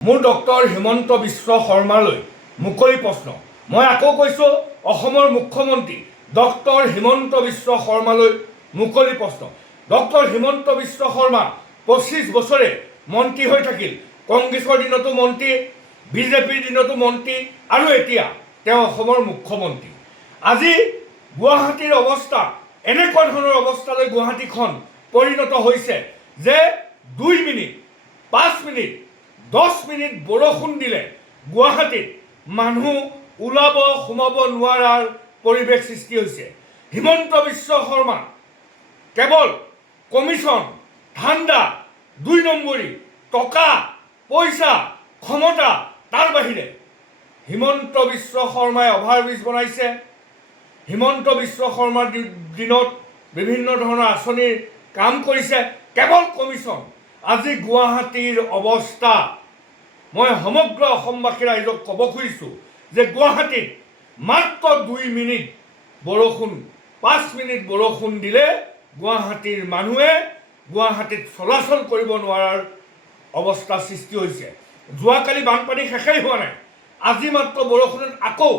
মোৰ ডক্টৰ হিমন্ত বিশ্ব শৰ্মালৈ মুকলি প্ৰশ্ন। মই আকৌ কৈছোঁ, অসমৰ মুখ্যমন্ত্ৰী ডক্টৰ হিমন্ত বিশ্ব শৰ্মালৈ মুকলি প্ৰশ্ন। ডক্টৰ হিমন্ত বিশ্ব শৰ্মা 25 বছৰে মন্ত্ৰী হৈ থাকিল। কংগ্ৰেছৰ দিনতো মন্ত্ৰী, বিজেপিৰ দিনতো মন্ত্ৰী, আৰু এতিয়া তেওঁ অসমৰ মুখ্যমন্ত্ৰী। আজি গুৱাহাটীৰ অৱস্থা এনেকুৱা ধৰণৰ অৱস্থালৈ গুৱাহাটীখন পৰিণত হৈছে যে 2 মিনিট, 5 মিনিট, 10 মিনিট বৰষুণ দিলে গুৱাহাটীত মানুহ ওলাব সোমাব নোৱাৰাৰ পৰিৱেশ সৃষ্টি হৈছে। হিমন্ত বিশ্ব শৰ্মা কেৱল কমিশ্যন, ধান্দা, 2 নম্বৰী, টকা পইচা, ক্ষমতা, তাৰ বাহিৰে হিমন্ত বিশ্ব শৰ্মাই অভাৰব্ৰিজ বনাইছে। হিমন্ত বিশ্ব শৰ্মাৰ দিনত বিভিন্ন ধৰণৰ আঁচনিৰ কাম কৰিছে, কেৱল কমিশ্যন। আজি গুৱাহাটীৰ অৱস্থা মই সমগ্ৰ অসমবাসী ৰাইজক ক'ব খুজিছোঁ যে গুৱাহাটীত মাত্ৰ 2 মিনিট বৰষুণ, 5 মিনিট বৰষুণ দিলে গুৱাহাটীৰ মানুহে গুৱাহাটীত চলাচল কৰিব নোৱাৰাৰ অৱস্থা সৃষ্টি হৈছে। যোৱাকালি বানপানী শেষেই হোৱা নাই, আজি মাত্ৰ বৰষুণত আকৌ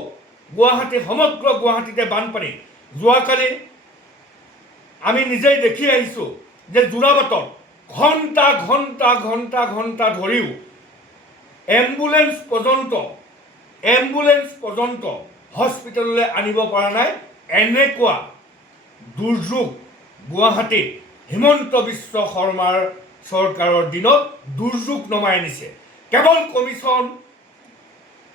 গুৱাহাটী, সমগ্ৰ গুৱাহাটীতে বানপানী। যোৱাকালি আমি নিজেই দেখি আহিছোঁ যে যোৰাবাটত ঘণ্টা ঘণ্টা ঘণ্টা ঘণ্টা ধৰিও এম্বুলেন্স পৰ্যন্ত হস্পিটেললৈ আনিব পৰা নাই। এনেকুৱা দুৰ্যোগ গুৱাহাটীত হিমন্ত বিশ্ব শৰ্মাৰ চৰকাৰৰ দিনত দুৰ্যোগ নমাই আনিছে। কেৱল কমিশ্যন,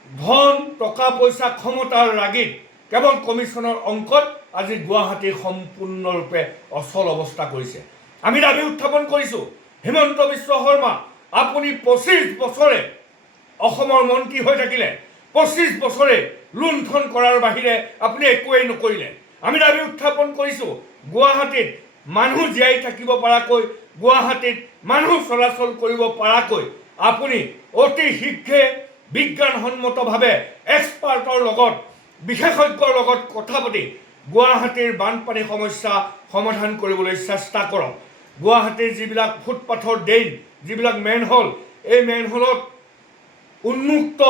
ধন, টকা পইচা, ক্ষমতাৰ ৰাগিত কেৱল কমিশ্যনৰ অংকত আজি গুৱাহাটী সম্পূৰ্ণৰূপে অচল অৱস্থা কৰিছে। আমি দাবী উত্থাপন কৰিছোঁ, হিমন্ত বিশ্ব শৰ্মা আপুনি 25 বছৰে অসমৰ মন্ত্ৰী হৈ থাকিলে, 25 বছৰে লুণ্ঠন কৰাৰ বাহিৰে আপুনি একোৱেই নকৰিলে। আমি দাবী উত্থাপন কৰিছোঁ, গুৱাহাটীত মানুহ জীয়াই থাকিব পৰাকৈ, গুৱাহাটীত মানুহ চলাচল কৰিব পৰাকৈ আপুনি অতি শীঘ্ৰে বিজ্ঞানসন্মতভাৱে এক্সপাৰ্টৰ লগত, বিশেষজ্ঞৰ লগত কথা পাতি গুৱাহাটীৰ বানপানী সমস্যা সমাধান কৰিবলৈ চেষ্টা কৰক। গুৱাহাটীৰ যিবিলাক ফুটপাথৰ ড্ৰেইন, যিবিলাক মেনহল, এই মেনহলত উন্মুক্ত,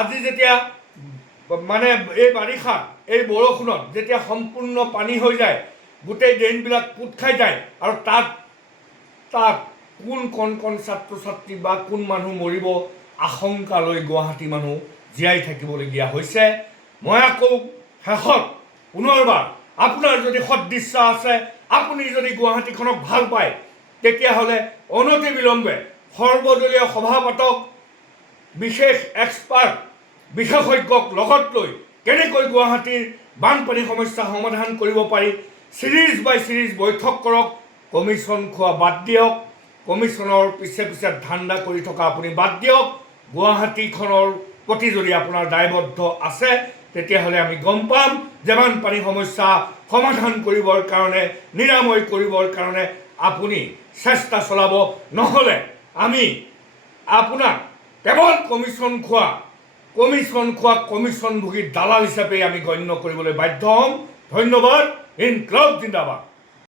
আজি যেতিয়া মানে এই বাৰিষা, এই বৰষুণত যেতিয়া সম্পূৰ্ণ পানী হৈ যায়, গোটেই ড্ৰেইনবিলাক পোত খাই যায়, আৰু তাত কোন কণ ছাত্ৰ ছাত্ৰী বা কোন মানুহ মৰিব আশংকা লৈ গুৱাহাটী মানুহ জীয়াই থাকিবলগীয়া হৈছে। মই আকৌ শেষত পুনৰবাৰ, আপোনাৰ যদি সদিচ্ছা আছে, আপুনি যদি গুৱাহাটীখনক ভাল পায়, তেতিয়াহ'লে অনতিবিলম্বে সৰ্বদলীয় সভা পাতক, বিশেষ এক্সপাৰ্ট, বিশেষজ্ঞক লগত লৈ কেনেকৈ গুৱাহাটীৰ বানপানী সমস্যা সমাধান কৰিব পাৰি চিৰিজ বাই চিৰিজ বৈঠক কৰক। কমিশ্যন খোৱা বাদ দিয়ক, কমিশ্যনৰ পিছে পিছে ধান্দা কৰি থকা আপুনি বাদ দিয়ক। গুৱাহাটীখনৰ প্ৰতি যদি আপোনাৰ দায়বদ্ধ আছে, তেতিয়াহ'লে আমি গম পাম যে বানপানী সমস্যা সমাধান কৰিবৰ কাৰণে, নিৰাময় কৰিবৰ কাৰণে আপুনি চেষ্টা চলাব। নহ'লে আমি আপোনাক কেৱল কমিশ্যনভোগী দালাল হিচাপে আমি গণ্য কৰিবলৈ বাধ্য হ'ম। ধন্যবাদ। ইনকলাব জিন্দাবাদ।